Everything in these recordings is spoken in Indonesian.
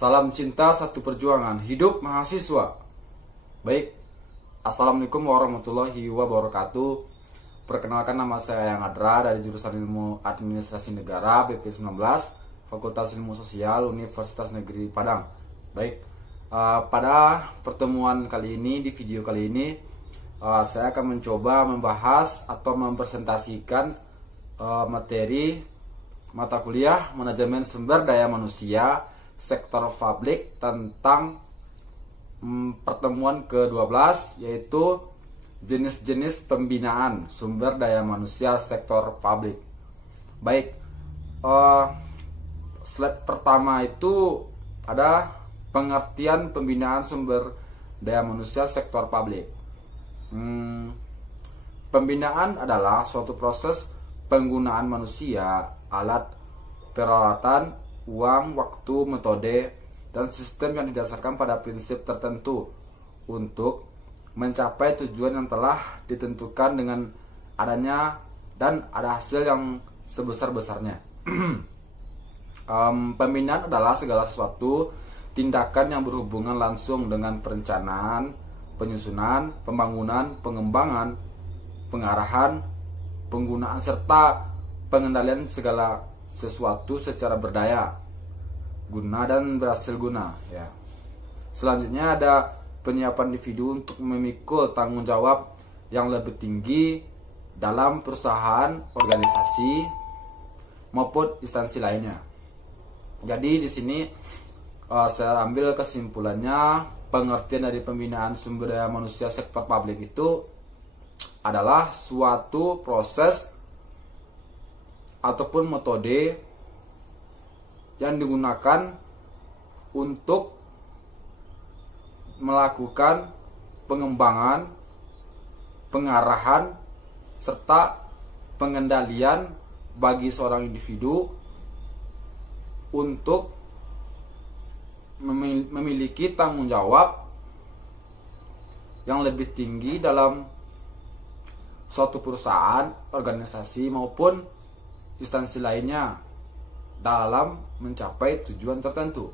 Salam cinta satu perjuangan, hidup mahasiswa. Baik, Assalamualaikum warahmatullahi wabarakatuh. Perkenalkan, nama saya Yang Adra dari jurusan Ilmu Administrasi Negara BP19, Fakultas Ilmu Sosial Universitas Negeri Padang. Baik, pada pertemuan kali ini, di video kali ini, saya akan mencoba membahas atau mempresentasikan materi mata kuliah Manajemen Sumber Daya Manusia Sektor Publik tentang pertemuan ke-12, yaitu jenis-jenis pembinaan sumber daya manusia sektor publik. Baik, slide pertama itu ada pengertian pembinaan sumber daya manusia sektor publik. Pembinaan adalah suatu proses penggunaan manusia, alat, peralatan, uang, waktu, metode, dan sistem yang didasarkan pada prinsip tertentu untuk mencapai tujuan yang telah ditentukan dengan adanya dan ada hasil yang sebesar-besarnya. Pembinaan adalah segala sesuatu tindakan yang berhubungan langsung dengan perencanaan, penyusunan, pembangunan, pengembangan, pengarahan, penggunaan serta pengendalian segala sesuatu secara berdaya, guna dan berhasil guna. Ya. Selanjutnya ada penyiapan individu untuk memikul tanggung jawab yang lebih tinggi dalam perusahaan, organisasi maupun instansi lainnya. Jadi di sini saya ambil kesimpulannya, pengertian dari pembinaan sumber daya manusia sektor publik itu adalah suatu proses ataupun metode yang digunakan untuk melakukan pengembangan, pengarahan, serta pengendalian bagi seorang individu untuk memiliki tanggung jawab yang lebih tinggi dalam suatu perusahaan, organisasi maupun instansi lainnya dalam mencapai tujuan tertentu.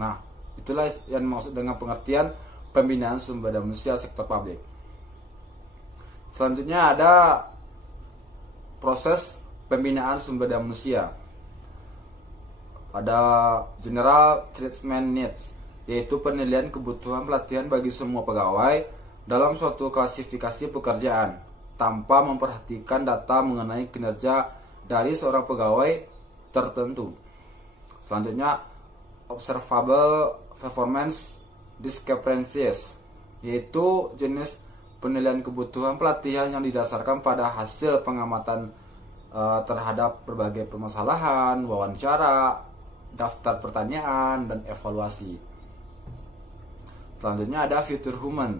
Nah, itulah yang dimaksud dengan pengertian pembinaan sumber daya manusia sektor publik. Selanjutnya ada proses pembinaan sumber daya manusia. Ada general treatment needs, yaitu penilaian kebutuhan pelatihan bagi semua pegawai dalam suatu klasifikasi pekerjaan tanpa memperhatikan data mengenai kinerja dari seorang pegawai tertentu. Selanjutnya, observable performance discrepancies, yaitu jenis penilaian kebutuhan pelatihan yang didasarkan pada hasil pengamatan terhadap berbagai permasalahan, wawancara, daftar pertanyaan, dan evaluasi. Selanjutnya ada future human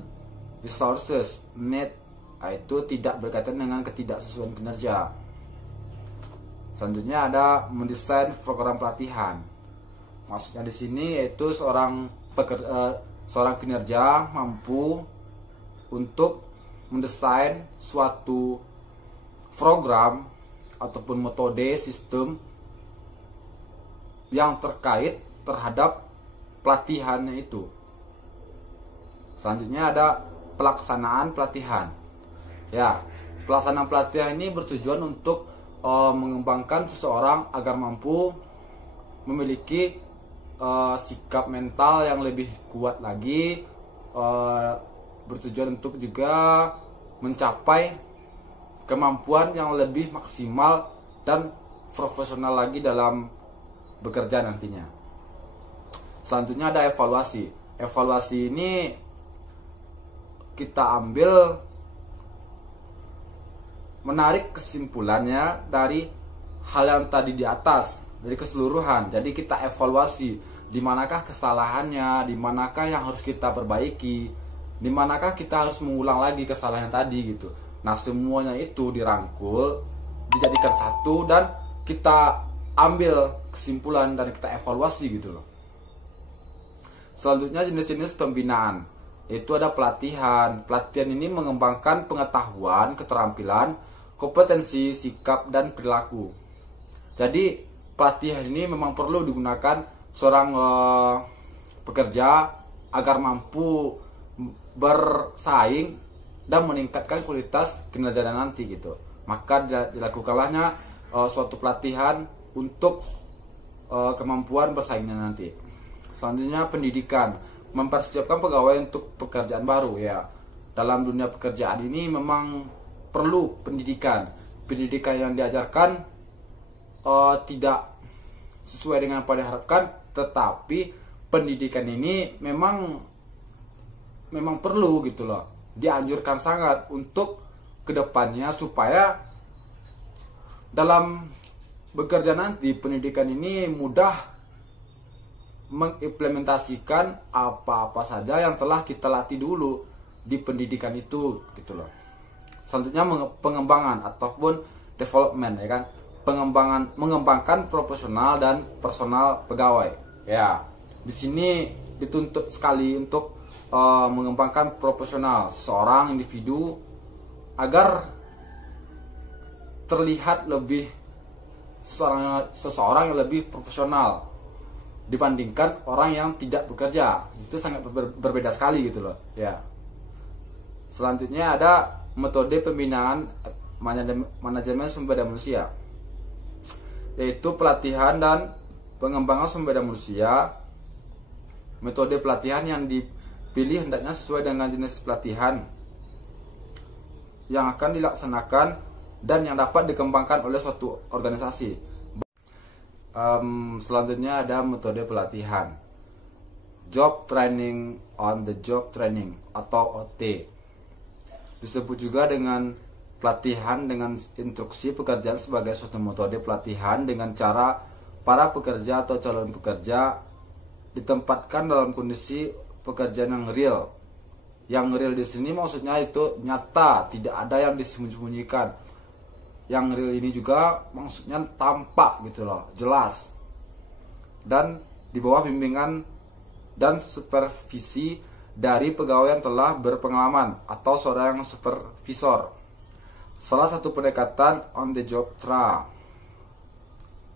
resources need, yaitu tidak berkaitan dengan ketidaksesuaian kinerja. Selanjutnya ada mendesain program pelatihan. Maksudnya di sini yaitu seorang kinerja mampu untuk mendesain suatu program ataupun metode sistem yang terkait terhadap pelatihannya itu. Selanjutnya ada pelaksanaan pelatihan. Ya, pelaksanaan pelatihan ini bertujuan untuk mengembangkan seseorang agar mampu memiliki sikap mental yang lebih kuat lagi, bertujuan untuk juga mencapai kemampuan yang lebih maksimal dan profesional lagi dalam bekerja nantinya. Selanjutnya ada evaluasi. Evaluasi ini kita ambil menarik kesimpulannya dari hal yang tadi di atas, dari keseluruhan. Jadi kita evaluasi di manakah kesalahannya, di manakah yang harus kita perbaiki, di manakah kita harus mengulang lagi kesalahan tadi gitu. Nah, semuanya itu dirangkul, dijadikan satu, dan kita ambil kesimpulan dan kita evaluasi gitu loh. Selanjutnya jenis-jenis pembinaan, yaitu ada pelatihan. Pelatihan ini mengembangkan pengetahuan, keterampilan, kompetensi, sikap, dan perilaku. Jadi pelatihan ini memang perlu digunakan seorang pekerja agar mampu bersaing dan meningkatkan kualitas kinerja nanti gitu. Maka dilakukanlahnya suatu pelatihan untuk kemampuan bersaingnya nanti. Selanjutnya pendidikan, mempersiapkan pegawai untuk pekerjaan baru ya. Dalam dunia pekerjaan ini memang perlu pendidikan. Pendidikan yang diajarkan tidak sesuai dengan apa yang diharapkan, tetapi pendidikan ini memang perlu gitu loh. Dianjurkan sangat untuk kedepannya supaya dalam bekerja nanti pendidikan ini mudah mengimplementasikan apa-apa saja yang telah kita latih dulu di pendidikan itu gitu loh. Selanjutnya pengembangan ataupun development ya kan. Mengembangkan profesional dan personal pegawai. Ya, di sini dituntut sekali untuk mengembangkan profesional seorang individu agar terlihat lebih seseorang yang lebih profesional dibandingkan orang yang tidak bekerja. Itu sangat berbeda sekali gitu loh ya. Selanjutnya ada metode pembinaan manajemen sumber daya manusia, yaitu pelatihan dan pengembangan sumber daya manusia. Metode pelatihan yang dipilih hendaknya sesuai dengan jenis pelatihan yang akan dilaksanakan dan yang dapat dikembangkan oleh suatu organisasi. Selanjutnya ada metode pelatihan job training on the job training atau OT. Disebut juga dengan pelatihan dengan instruksi pekerjaan sebagai suatu metode pelatihan dengan cara para pekerja atau calon pekerja ditempatkan dalam kondisi pekerjaan yang real. Yang real di sini maksudnya itu nyata, tidak ada yang disembunyikan. Yang real ini juga maksudnya tampak gitu loh, jelas. Dan di bawah bimbingan dan supervisi dari pegawai yang telah berpengalaman atau seorang supervisor. Salah satu pendekatan on the job trial.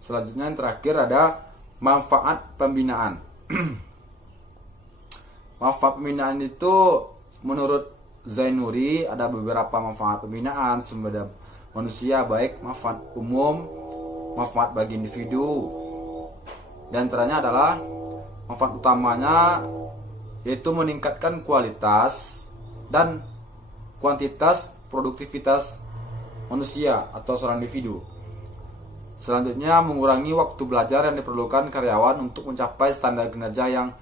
Selanjutnya yang terakhir ada manfaat pembinaan. Manfaat pembinaan itu menurut Zainuri ada beberapa manfaat pembinaan sumber daya manusia, baik manfaat umum, manfaat bagi individu. Dan antaranya adalah manfaat utamanya yaitu meningkatkan kualitas dan kuantitas produktivitas manusia atau seorang individu. Selanjutnya mengurangi waktu belajar yang diperlukan karyawan untuk mencapai standar kinerja yang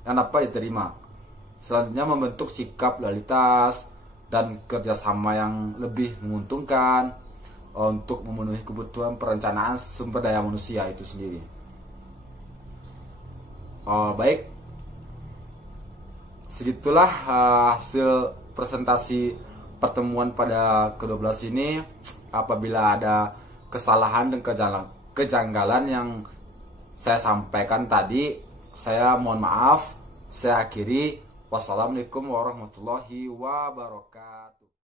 dapat diterima. Selanjutnya membentuk sikap loyalitas dan kerjasama yang lebih menguntungkan untuk memenuhi kebutuhan perencanaan sumber daya manusia itu sendiri. Baik, segitulah hasil presentasi pertemuan pada ke-12 ini. Apabila ada kesalahan dan kejanggalan yang saya sampaikan tadi, saya mohon maaf. Saya akhiri. Wassalamualaikum warahmatullahi wabarakatuh.